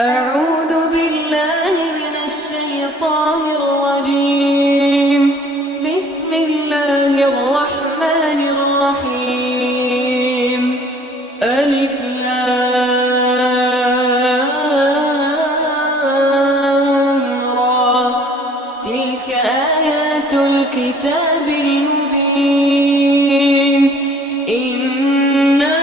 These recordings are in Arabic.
أعوذ بالله من الشيطان الرجيم. بسم الله الرحمن الرحيم. ألف لام را. تلك آيات الكتاب المبين. إنا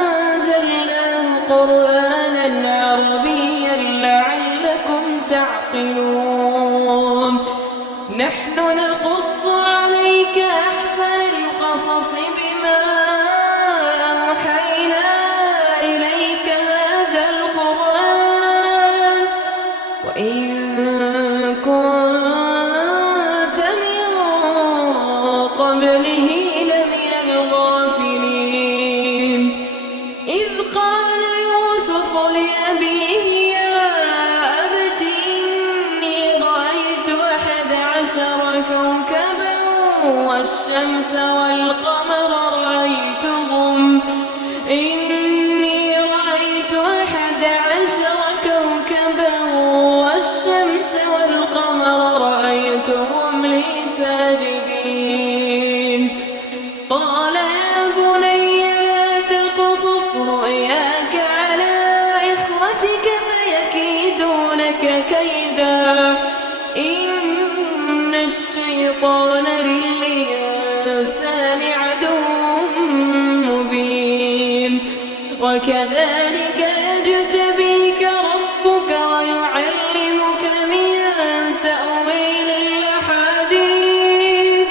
أنزلناه قرآنا عربيا لعلكم تعقلون. نحن نقص عليك أحسن القصص بما أوحينا إليك هذا القرآن وإن كنت من قبله لمن الغافلين. إذ قال يوسف لأبيه يا أبت إني رأيت 11 كوكبا والشمس والقمر رأيتهم إني رأيت 11 كوكبا والشمس والقمر رأيتهم لي ساجدين. قال يا بني لا تقصص رؤياك على إخوتك فيكيدوا لك كيدا إن الشيطان للإنسان عدو مبين. وكذلك يجتبيك ربك ويعلمك من تأويل الأحاديث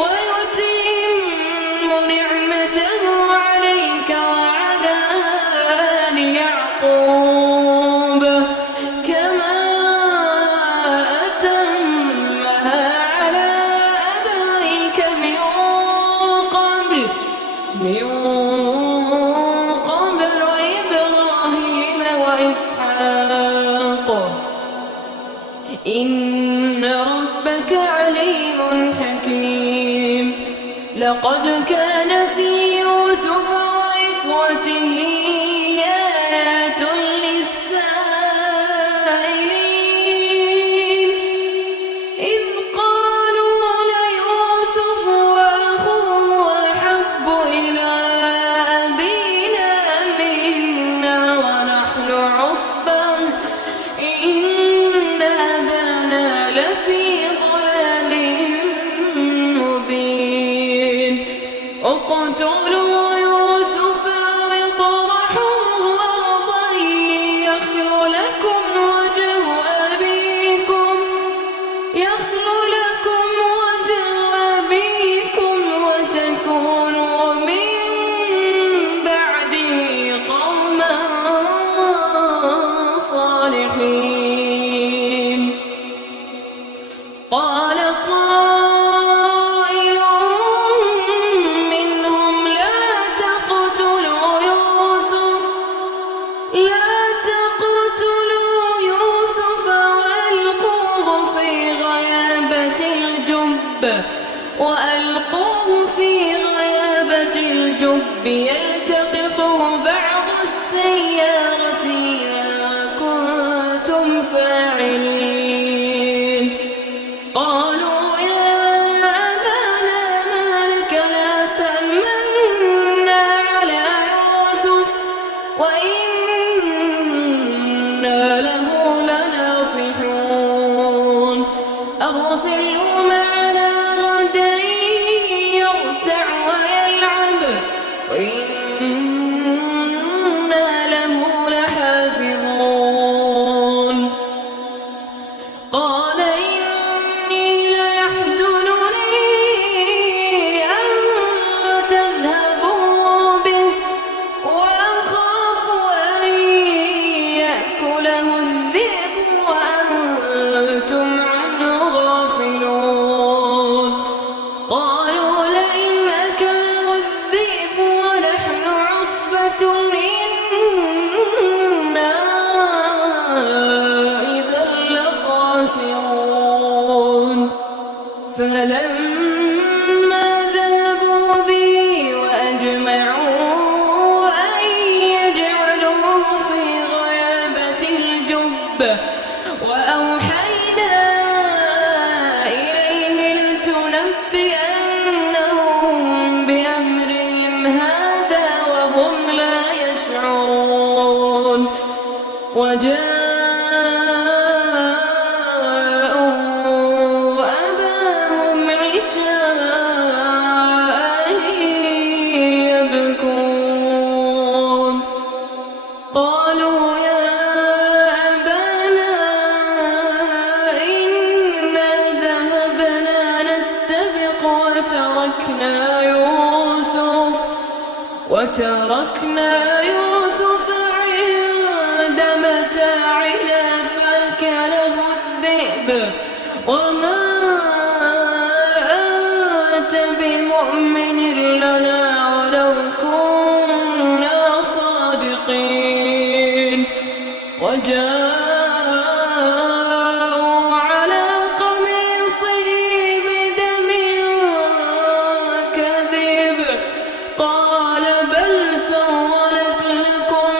ويتم نعمته عليك وعلى آل يعقوب كما أتمها على أبويك من قبل إبراهيم وإسحاق إن ربك عليم حكيم. لقد كان في يوسف وإخوته آيات للسائلين إذ قالوا ليوسف وأخوه أحب إلى أبينا منا ونحن عصبة إن أبانا لفي ضلال مبين. اقتلوا يوسف أو اطرحوه أرضا يخل لكم وجه أبيكم وتكونوا من بعده قوما صالحين. قال قائل منهم لا تقتلوا يوسف وألقوه في غيابة الجب يلتقطه بعض السيارة إن كنتم فاعلين. قالوا يا أبانا ما لك لا تأمنا على يوسف وإنا له لناصحون. أرسله معنا غدا يرتع ويلعب وإنا الذئب وأوحينا إليه لتنبئنهم بأمرهم هذا وهم لا يشعرون وجاءوا أباهم عشاء يبكون قالوا يا أبانا إنا ذهبنا نستبق وتركنا يوسف عند متاعنا فأكله الذئب وما أنت بمؤمن لنا ولو كنا صادقين وجاءوا على قميصه بدم كذب قال بل سولت لكم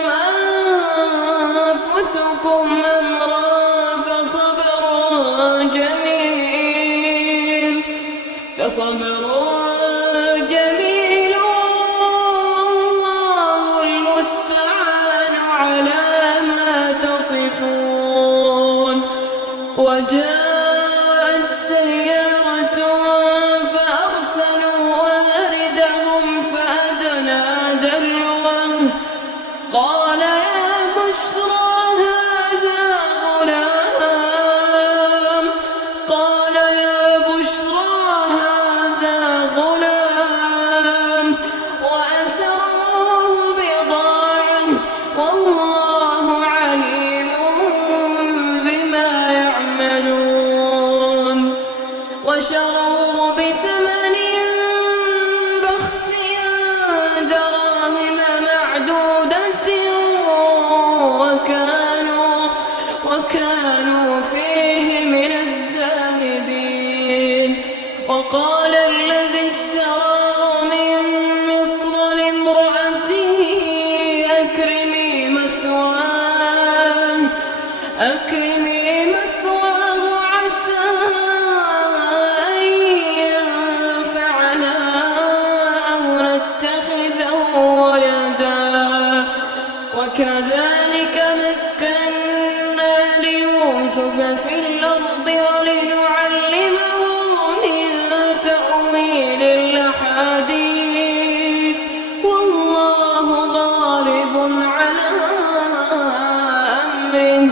أنفسكم أمرا فصبر جميل والله المستعان على ما تصفون وجاءت سيارة فأرسلوا واردهم فأدلى دلوه قال يا بشرى هذا غلام قال يا بشرى هذا غلام وأسروه بضاعة والله عليم بما يعملون وشروه بثمن بخس دراهم معدودة وكانوا فيه من الزاهدين وقال الذي اشتراه من مصر لامرأته أكرمي مثواه عسى أن ينفعنا أو نتخذه ولدا وكذلك مكنا ليوسف في الأرض ولنعلمه من تأويل الأحاديث والله غالب على أمره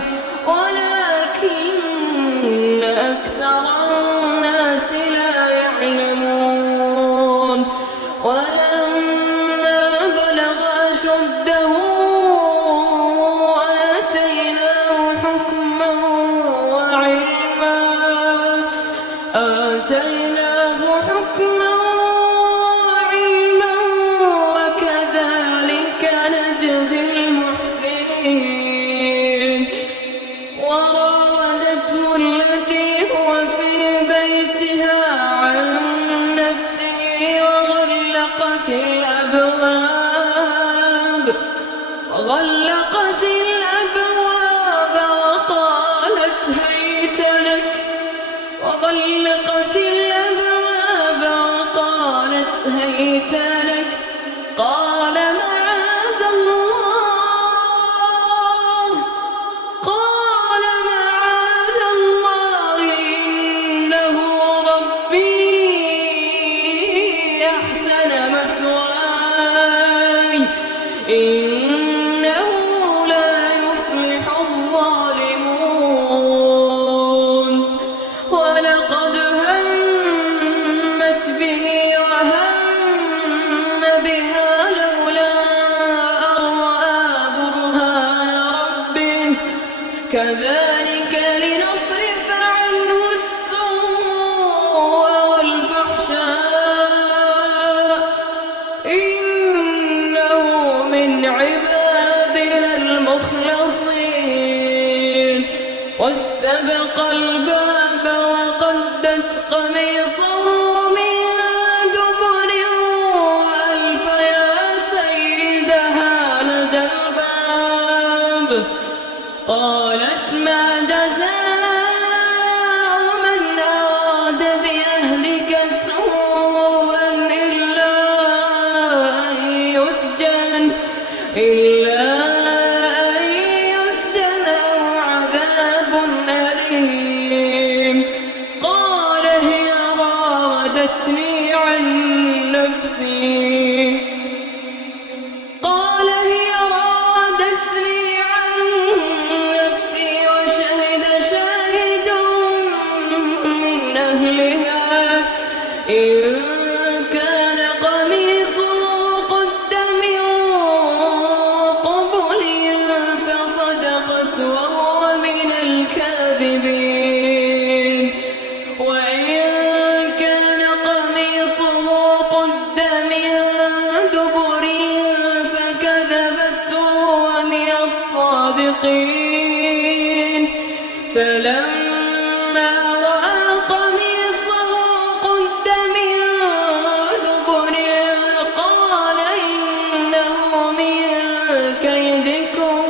ولكن أكثر الناس لا يعلمون ولما بلغ أشده آتيناه حكما وعلما وكذلك نجزي المحسنين وراودته التي هو في بيتها عن نفسه وغلقت الأبواب وقالت هيت لك قال معاذ الله إنه ربي أحسن مثواي إنه لا يفلح الظالمون ولقد همت به وهم بها لولا أن رأى برهان ربه كذلك لنصرف عنه السوء والفحشاء إنه من عبادنا المخلصين واستبق الباب وقدت قميصه من دبر وألف يا سيدها لدى الباب قالت ما الصادقين. فلما رأى قميصه قد من دبر قال إنه من كيدكم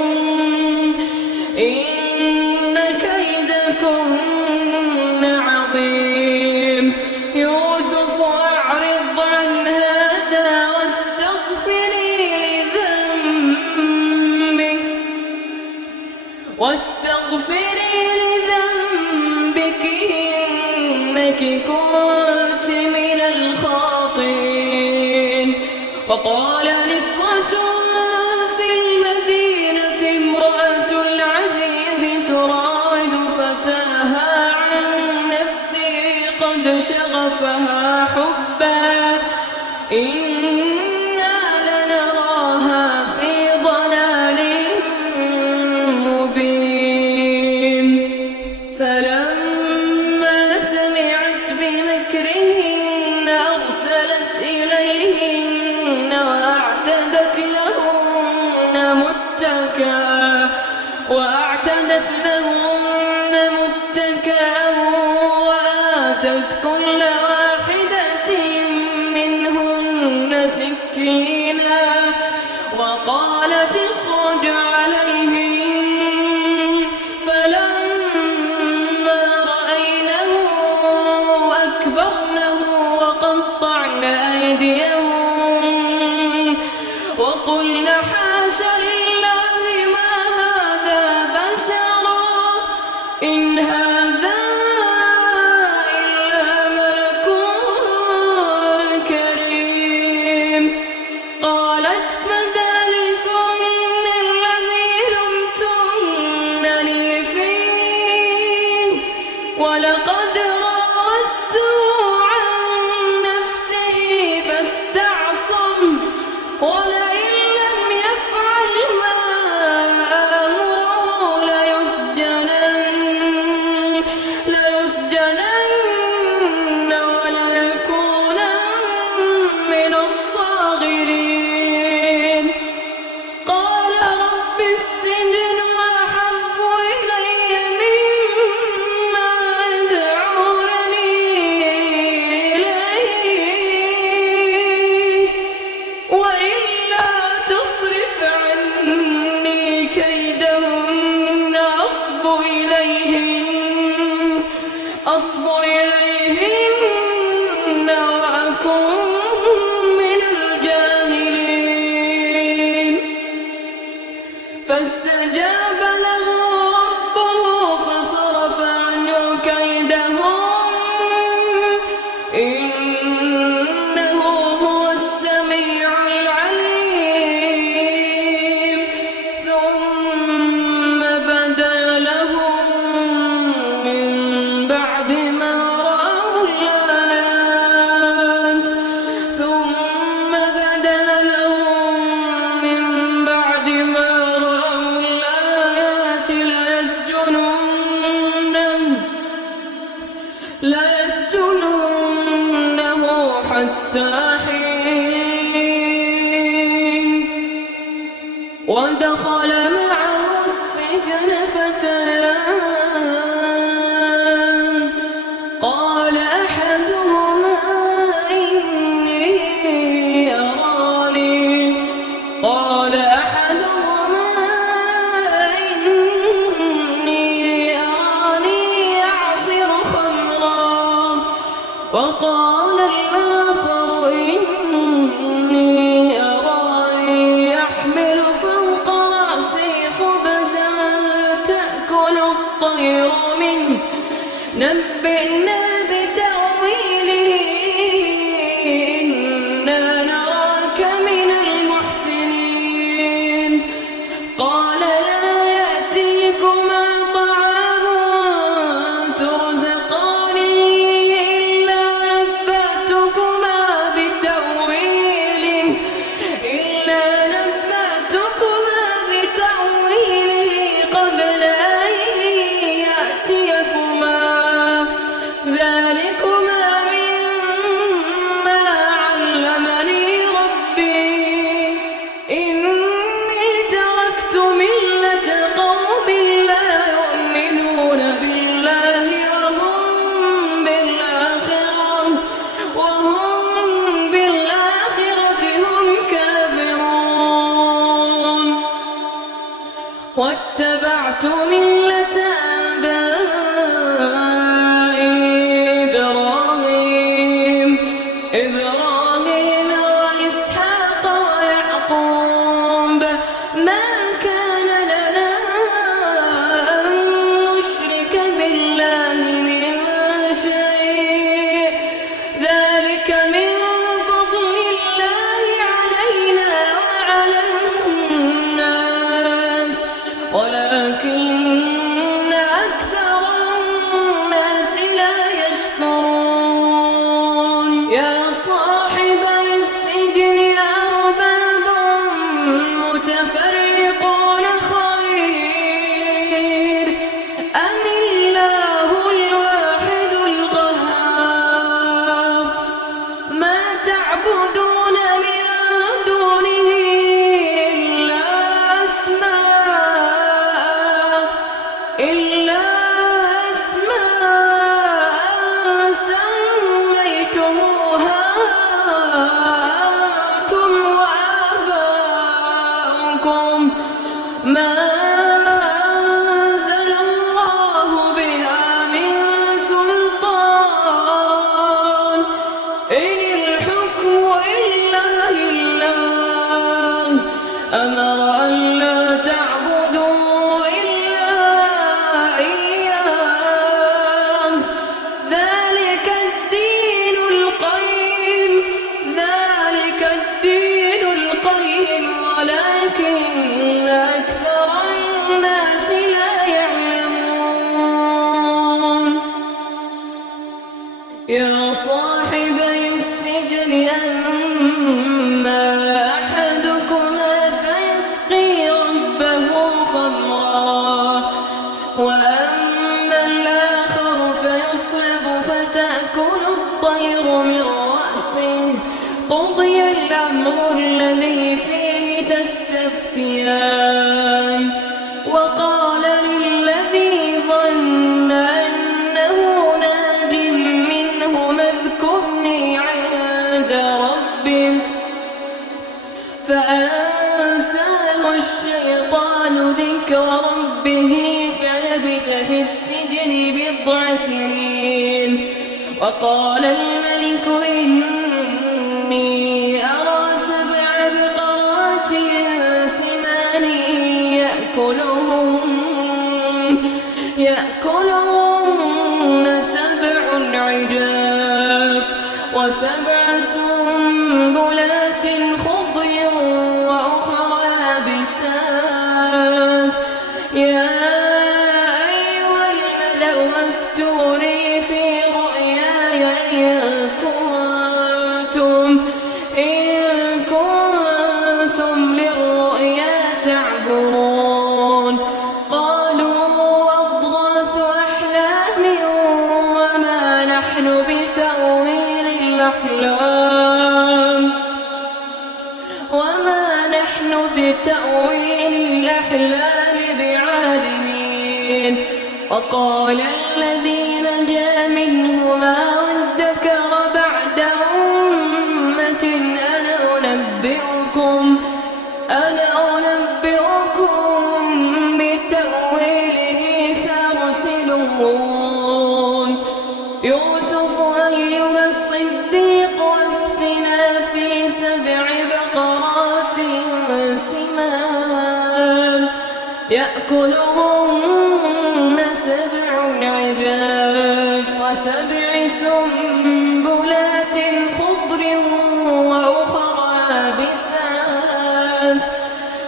إن كيدكن عظيم. يوسف أعرض عن هذا واستغفري لذنبك إنك كنت من الخاطئين. وقال نسوة في المدينة امرأة العزيز تراود فتاها عن نفسه قد شغفها حبا إنا لنراها في ضلال مبين. فلما سمعت بمكرهن أرسلت إليهن وأعتدت لهن متكأ وآتت كل واحدة منهن سكينا وقالت اخرج عليهم. فلما رأينه أكبرنه وقطعن أيديهم وقلن حاش لله ما هذا بشرا إن هذا إلا ملك كريم. قالت فذلكن الذي لمتنني فيه ولقد راودته عن نفسه فاستعصم ولئن لم يفعل ما آمره ليسجنن وليكونن من الصاغرين. قال رب السجن أحب إلي مما يدعونني إليه وإلا تصرف عني كيدهن أصب إليهن وأكن من الجاهلين. فاستجاب له ربه فصرف عنه كيدهم إنه هو السميع العليم. ثم بدا لهم من بعد ما رأوا الآيات ليسجننه حتى حين. ودخل معه السجن فتيان قال أحدهما إني أراني أعصر خمرا وقال الآخر إني أراني أحمل فوق رأسي خبزا تأكل الطير منه نبئنا بتأويله إنا نراك من المحسنين. قال لا يأتيكما طعام ترزقانه إلا نبأتكما بتأويله قبل أن يأتيكما واتبعت ملة آبائي إبراهيم وإسحاق ويعقوب ما كان لنا أن نشرك بالله من شيء ذلك من فضل الله علينا وعلى الناس ولكن أكثر الناس لا يشكرون يا صاحبي السجن أرباب متفرقون خير أم الله الواحد القهار ما تعبدون من دونه إلا أسماء سميتموها أنتم وآباؤكم ما أنزل الله بها من سلطان إن الحكم إلا لله أمر أن لا تعبدوا إلا إياه ذلك الدين القيم ولكن أكثر الناس لا يعلمون يا صاحبي السجن أما أحدكما فيسقي ربه خمرا وأما الآخر فيصلب فتأكل الطير من رأسه قضي الأمر الذي فيه تستفتيان وقال للذي ظن أنه ناج منه اذكرني عند ربك فأنساه الشيطان ذكر ربه فلبث في السجن بضع سنين وقال الملك إني أرى 7 بقرات سمان يأكلهن 7 عجاف و7 سنبلات خضر وأخر يابسات يا أيها الملأ أفتوني في رؤياي إن كنتم للرؤيا تعبرون قالوا أضغاث أحلام وما نحن بتأويل الأحلام بعالمين وقال الذي نجا منهما وادكر بعد أمة أنا أنبئكم بتأويله فارسلون يوسف أيها الصديق أفتنا في 7 بقرات سمان يأكلهن 7 عجاف و7 سنبلات خضر وأخر يابسات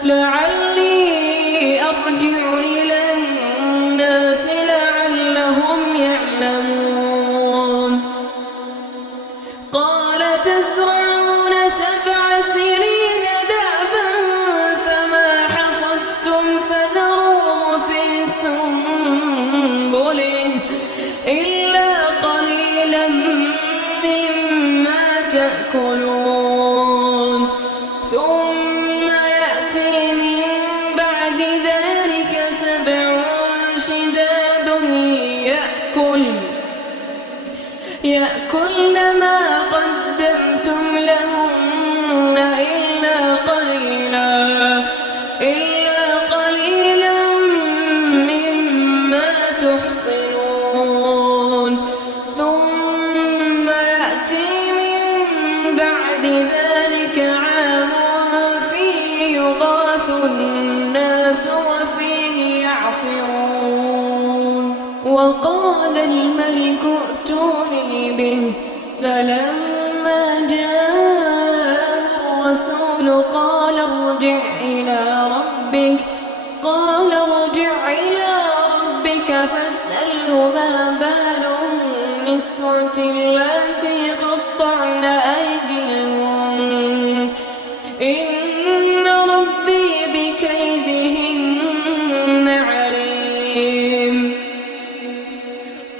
لعلي أرجع إلى الناس لعلهم يعلمون قال تزرعون 7 سنين دأبا فما حصدتم فذروه في سنبله إلا قليلا مما تأكلون ثم يأتي من بعد ذلك 7 شداد يأكلن ما قدمتم لهن إلا قليلا وقال الملك ائتوني به. فلما جاء الرسول قال ارجع إلى ربك فاسأله ما بال النسوة اللاتي قطعن أيديهن إن ربي بكيدهن عليم.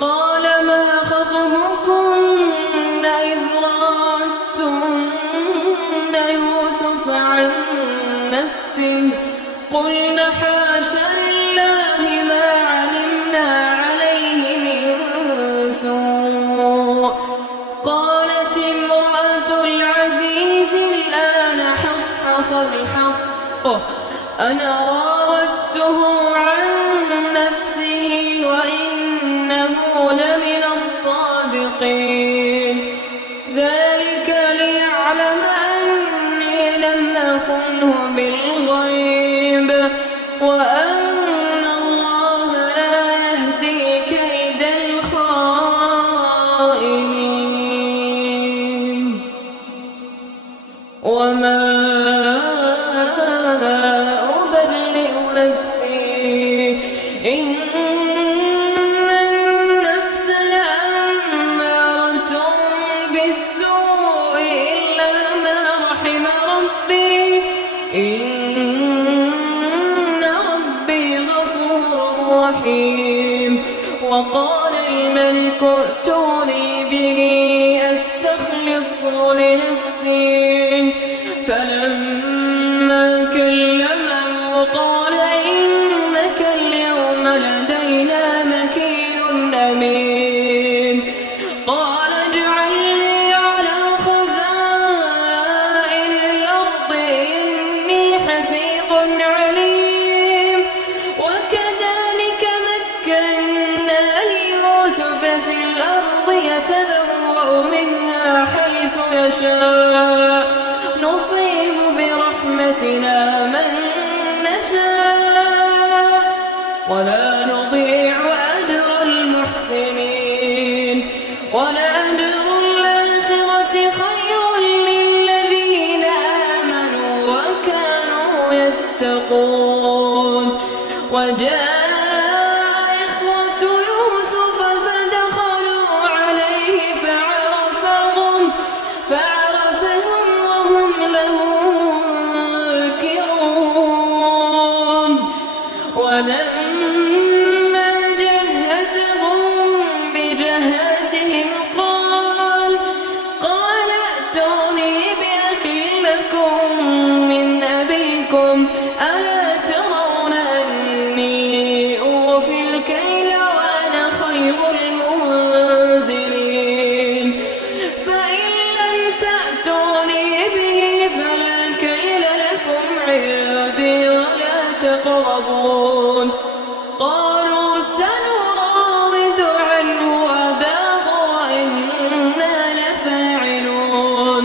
قال ما خطبكن إذ راوتن يوسف عن نفسه قلن حاش لله ما علمنا عليه من سوء. قالت امرأة العزيز الآن حصحص الحق أنا راودته عن نفسه وإنه لمن الصادقين. ذلك ليعلم أني لم أخنه بالغيب وأن الله لا يهدي كيد الخائنين. وما أبرئ نفسي إن النفس لأمارة بالسوء إلا ما رحم ربي إن ربي غفور رحيم. وقال الملك ائتوني به أستخلصه لنفسي. فلما كلمه قال إنك اليوم لدينا مكين أمين. قال اجعلني على خزائن الأرض إني حفيظ عليم. وكذلك مكنا ليوسف في الأرض يتبوأ منها حيث يشاء نصيب برحمتنا من نشاء ولا نضيع أجر المحسنين. ولأجر الآخرة خير للذين آمنوا وكانوا يتقون. وجاء إخوة يوسف فدخلوا عليه فعرفهم وهم له منكرون. ولما جهزهم بجهازهم قال ائتوني بأخ لكم من أبيكم ألا ترون أني أوفي الكيل وأنا خير المنزلين. فإن لم تأتوني به فلا كيل لكم عندي ولا تقربون. قالوا سنراود عنه أباه وإنا لفاعلون.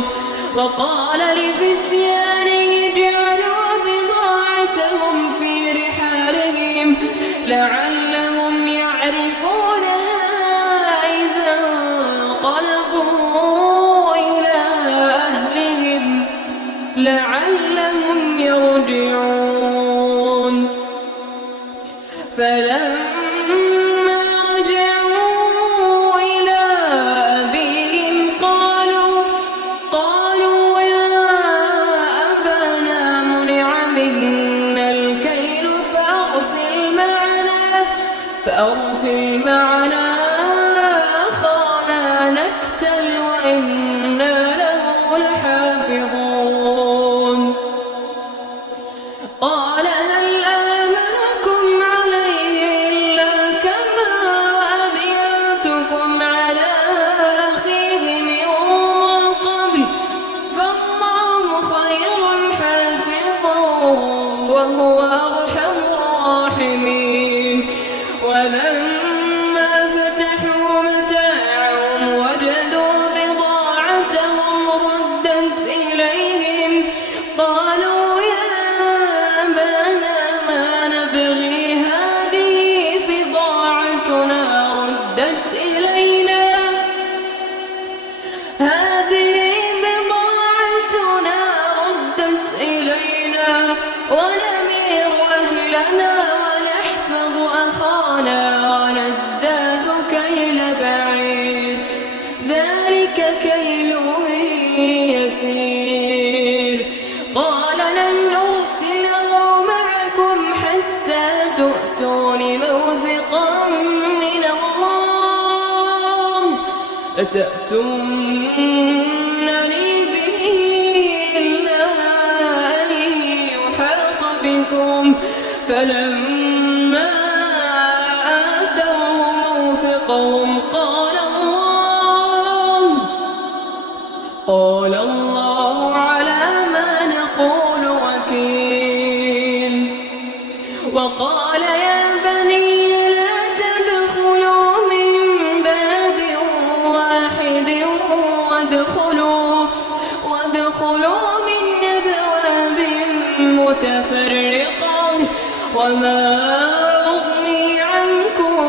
وقال لفتيانه اجعلوا بضاعتهم في رحالهم لعلهم يعرفونها إذا انقلبوا إلى أهلهم لعلهم يرجعون. فلما رجعوا إلى أبيهم قالوا يا أبانا منع منا الكيل فأرسل معنا أخانا نكتل وإنا له لحافظون. قال هل آمنكم عليه إلا كما أمنتكم على أخيه من قبل فالله خير حافظا وهو أرحم الراحمين. ولما فتحوا متاعهم وجدوا بضاعتهم ردت إليهم قالوا يا أبانا ما نبغي هذه بضاعتنا موثقا من الله لتأتونني به إلا أن يحاط بكم فلما آتوه موثقهم قال الله على ما نقول وكيل. وقال يا بني لا تدخلوا من باب واحد وادخلوا من أبواب متفرقة وما أغني عنكم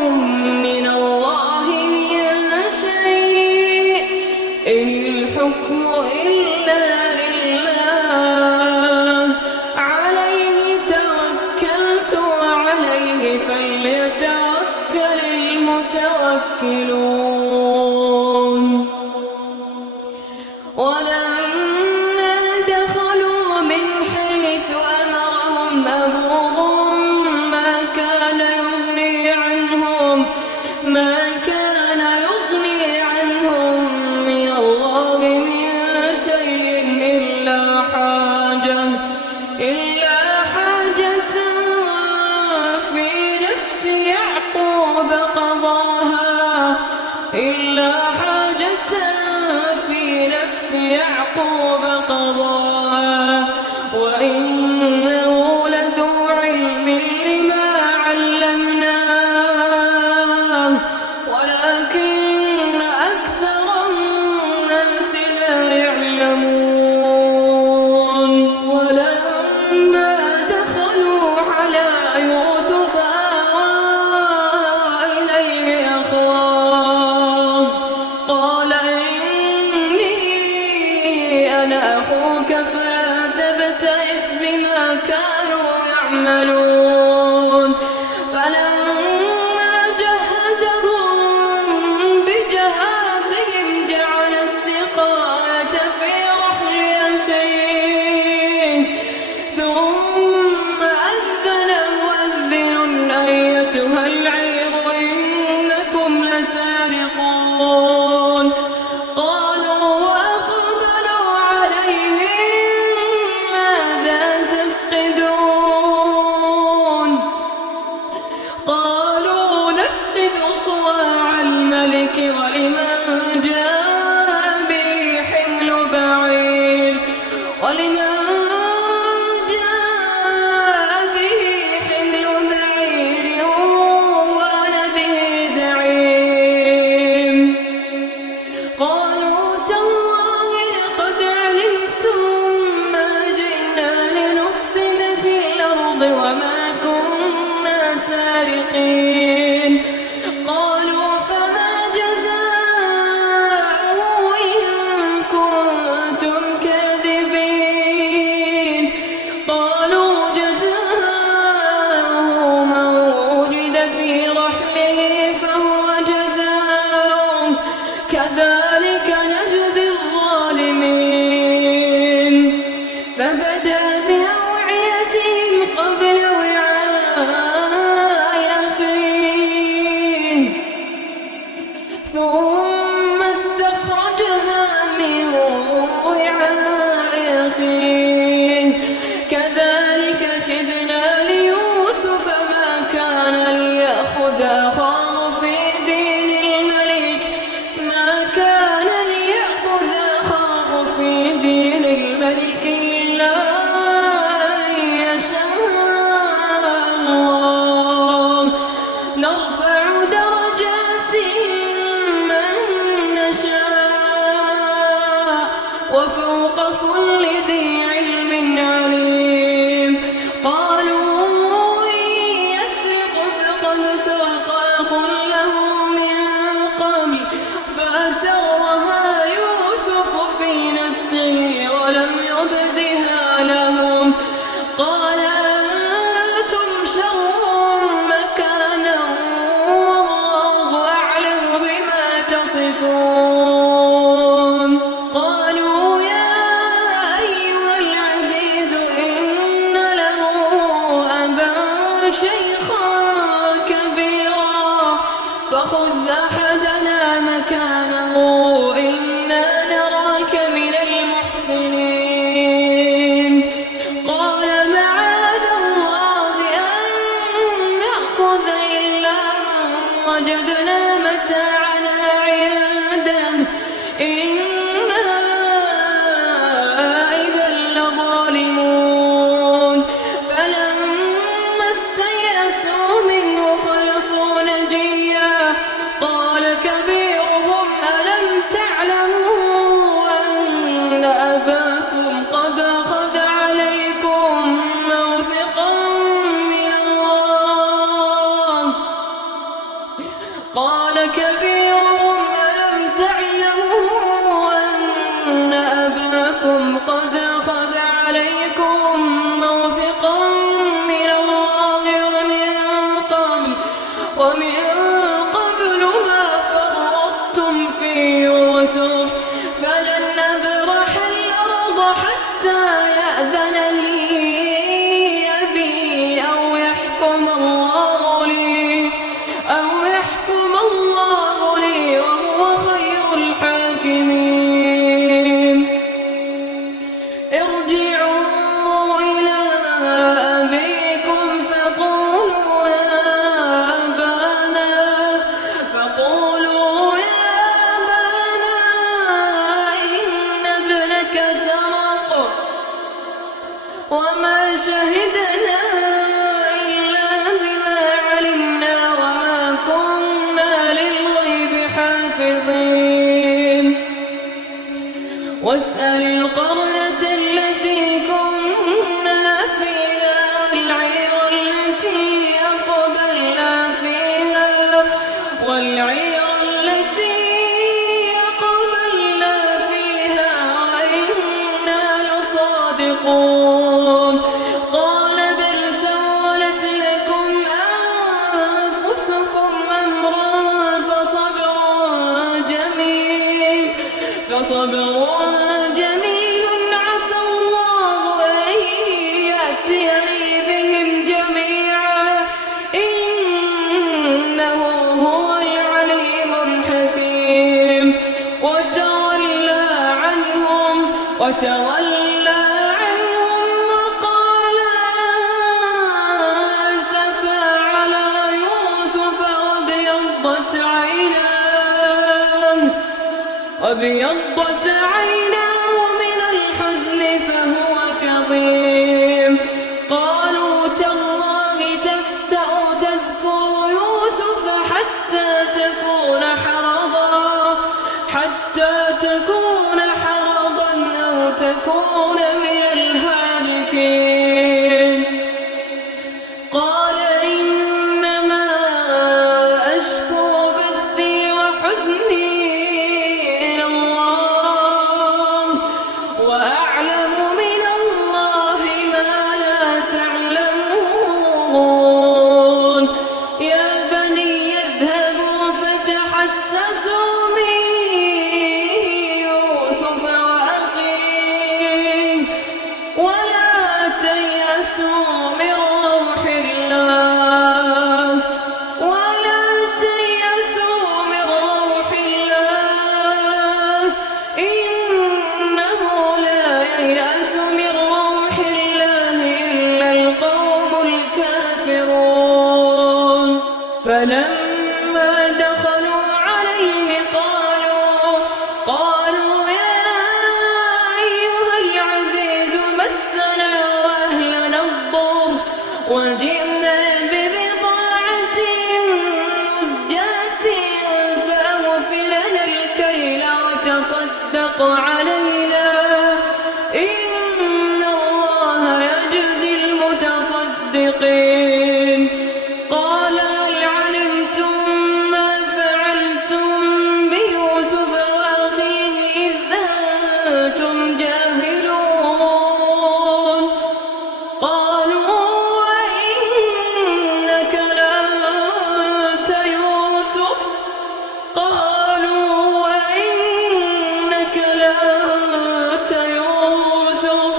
من الله من شيء إن الحكم إلا لله عليه توكلت وعليه فليتوكل المتوكلون. ولما دخلوا من حيث أمرهم أبوهم ما كان يغني عنهم من الله من شيء إلا حاجة في نفس يعقوب قضاها وإنه لذو علم لما علمناه ولكن أكثر الناس لا يعلمون. ولما دخلوا على يوسف آوى إليه أخاه قال أنا أخوك فلا تبتئس بما كانوا يعملون. فلما جهزهم بجهازهم جعل السقاية في رحل أخيه ثم أذن مؤذن أيتها العير إنكم لسارقون. قالوا نفقد صواع الملك ولمن جاء به حمل بعير وأنا به زعيم. قالوا تالله لقد علمتم ما جئنا لنفسد في الأرض وما كنا سارقين. قالوا فما جزاؤه إن كنتم كاذبين. قالوا جزاؤه من وجد في رحله فهو جزاؤه كذلك نجزي الظالمين. فبدأ بأوعيتهم قبل وعاء أخيه ثم استخرجها من وعاء أخيه كذلك كدنا ليوسف ما كان ليأخذ أخاه في دين الملك إلا أن يشاء الله نرفع درجات من نشاء وفوق كل ذي علم عليم. قالوا إن يسرق فقد سرق أخ له من قبل فأسرها يوسف في نفسه ولم يبدها لهم. قال أنتم شر مكانا والله أعلم بما تصفون. قالوا يا أيها العزيز إن له أبا شيخا فخذ أحدنا مكانه إنا نراك من المحسنين قال معاذ الله أن نأخذ إلا من وجدنا متاعنا عنده إنا إذا لظالمون فلما استيأسوا منه خلصوا نجيا قال كبيرهم ألم تعلموا أن أباكم قد أخذ عليكم موثقا من الله قال كبيرهم ألم تعلموا أن أباكم قد أخذ عليكم موثقا من الله ومن قبل ما فرطتم في يوسف فلن أبرح الأرض حتى يأذن لي أبي أو يحكم الله لي وهو خير الحاكمين ارجعوا إلى أبيكم فقولوا يا أبانا إن ابنك سرق وما شهدنا إلا بما علمنا وما كنا للغيب حافظين واسأل القرية التي كنا فيها والعير التي أقبلنا فيها وإنا لصادقون قال بل سولت لكم أنفسكم أمرا فصبر جميل عسى الله أن يأتيني بهم جميعا إنه هو العليم الحكيم وتولى عنهم وقال أسفا على يوسف وابيضت عيناه من الحزن فهو كظيم قالوا تالله تفتأ تذكر يوسف حتى تكون حرضا أو تكون من الهالكين قال إنما أشكو بثي وحزني إلى الله وأعلم من الله ما لا تعلمون يا بني اذهبوا فتحسسوا من يوسف وأخيه ولا تيأسوا من روح الله إنه لا ييأس من روح الله إلا القوم الكافرون فلما دخلوا عليه قالوا يا أيها العزيز مسنا وأهلنا الضر وجئنا ببضاعة مزجاة فأوف لنا الكيل وتصدق علينا إن الله يجزي المتصدقين قال هل علمتم ما فعلتم بيوسف وأخيه إذ أنتم جاهلون قالوا أئنك لأنت يوسف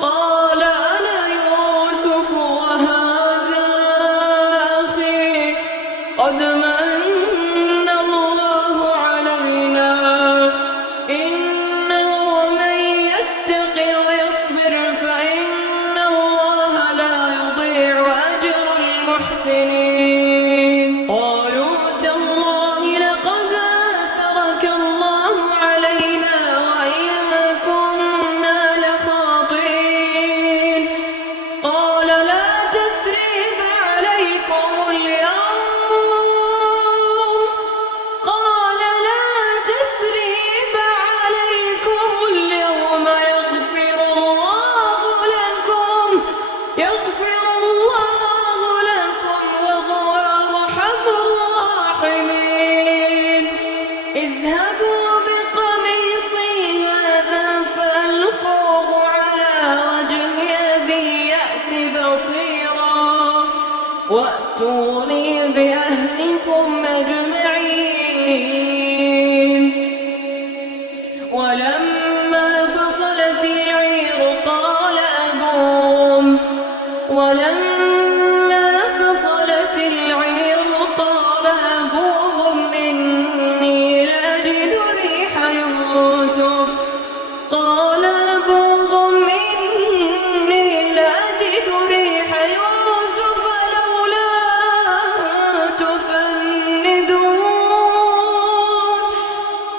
قال أنا يوسف وهذا أخي قد من أهلكم أجمعين. ولما فصلت العير قال أبوهم إني لأجد ريح يوسف لولا تفندون.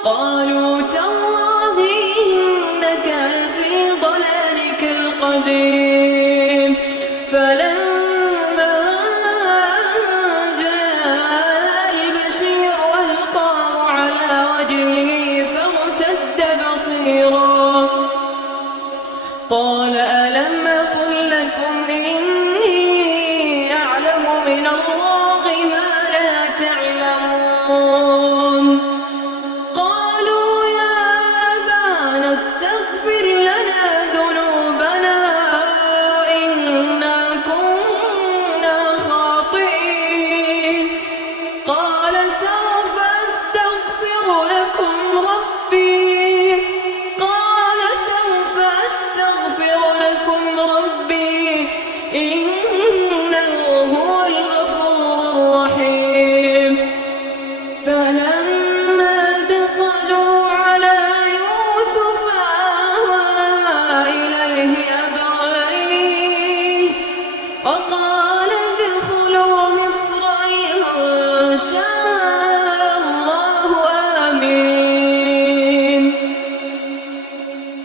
قالوا تالله إنك لفي ضلالك القديم. فلما جاء البشير ألقاه على وجهه فارتد بصيرا. قال ألم أقل لكم إني أعلم من الله ما لا تعلمون. قالوا يا أبانا استغفر لنا ذنوبنا إنا كنا خاطئين. قال سوف أستغفر لكم ربي إنه هو الغفور الرحيم. فلما دخلوا على يوسف آوى إليه أبويه وقال ادخلوا مصر إن شاء الله آمين.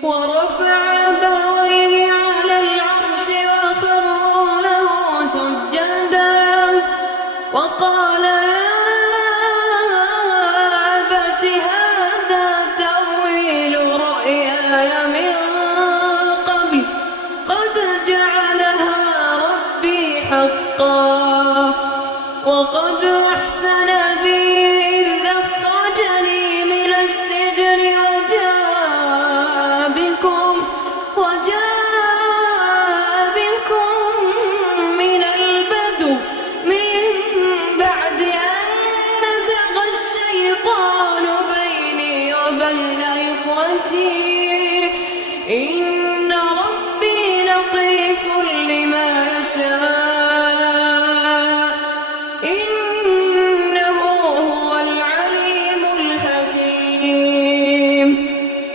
ورفع أبويه على العرش وخروا له سجدا وقال يا أبت هذا تأويل رؤياي من قبل قد جعلها ربي حقا وقد أحسن بي إذ أخرجني من السجن وجاء بكم من البدو من بعد أن نزغ الشيطان بيني وبين إخوتي إن ربي لطيف لما يشاء إنه هو العليم الحكيم.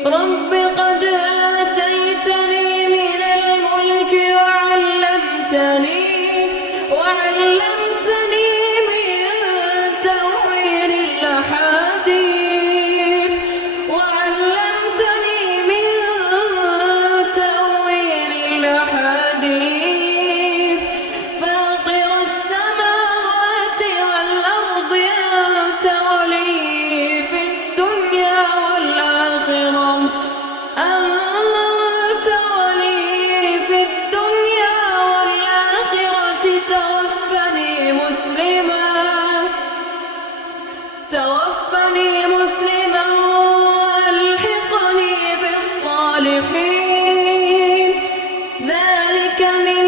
رب قد آتيتني من الملك وعلمتني من تأويل الأحاديث فاطر السماوات والأرض أنت ولي في الدنيا والآخرة توفني مسلما والحقني بالصالحين. ذلك من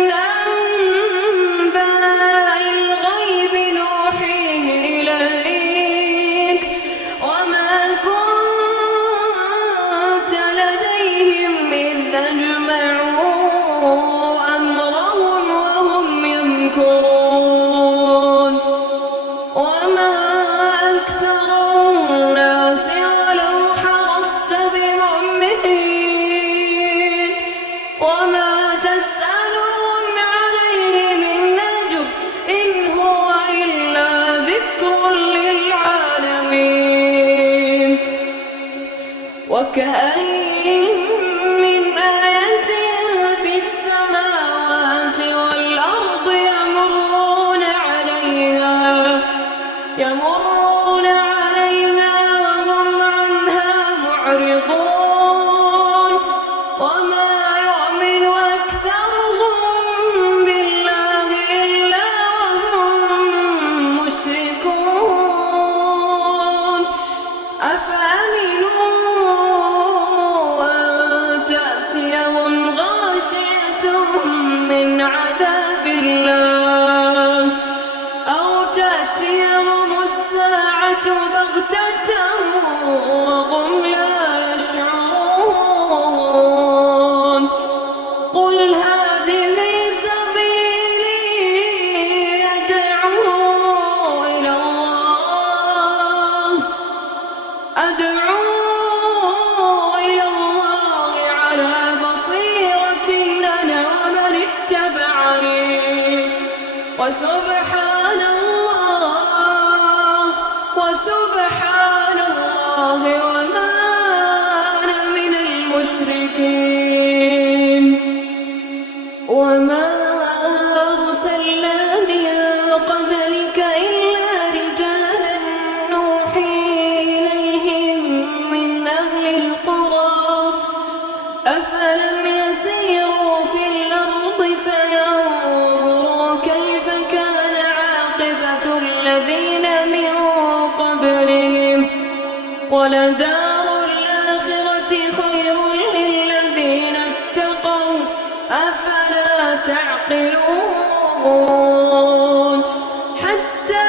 أنباء الغيب نوحيه إليك وما كنت لديهم إذ أجمعوا أمرهم وهم يمكرون. وما أكثر الناس ولو حرصت بمؤمنين وما تسألهم عليه من أجر إن هو إلا ذكر للعالمين. وكأين من آية في السماوات والأرض يمرون عليها وهم عنها معرضون. وما يؤمن أكثرهم بالله إلا وهم مشركون. أفأمنوا أن تأتيهم غاشية من عذاب الله أو تأتي الساعة بغتة وهم لا يشعرون قل هذه سبيلي أدعو إلى الله على بصيرة أنا ومن اتبعني وسبحان الله وما أنا من المشركين وما أرسلنا من قبلك إلا رجالا نوحي إليهم من أهل القرى أفلم يسيروا في الأرض فينظروا كيف كان عاقبة الذين من قبلهم ولدار الآخرة خير للذين اتقوا أفلا تعقلون حتى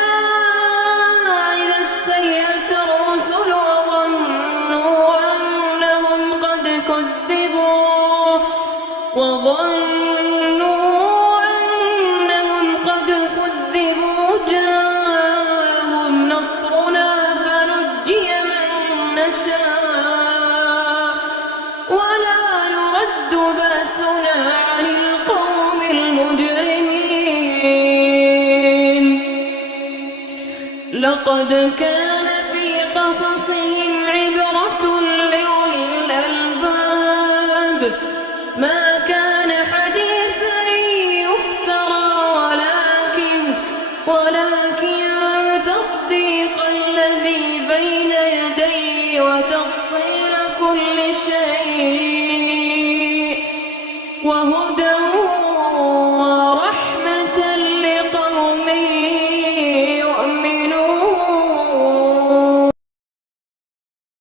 إذا استيأس الرسل وظنوا أنهم قد كذبوا جاءهم نصرنا فنجي من نشاء ولا يرد بأسنا عن القوم المجرمين لقد كان في قصصهم عبرة لأولي الألباب ما كان حديثا يفترى ولكن تصديق الذي بين يديه وتفصيل كل شيء وهدى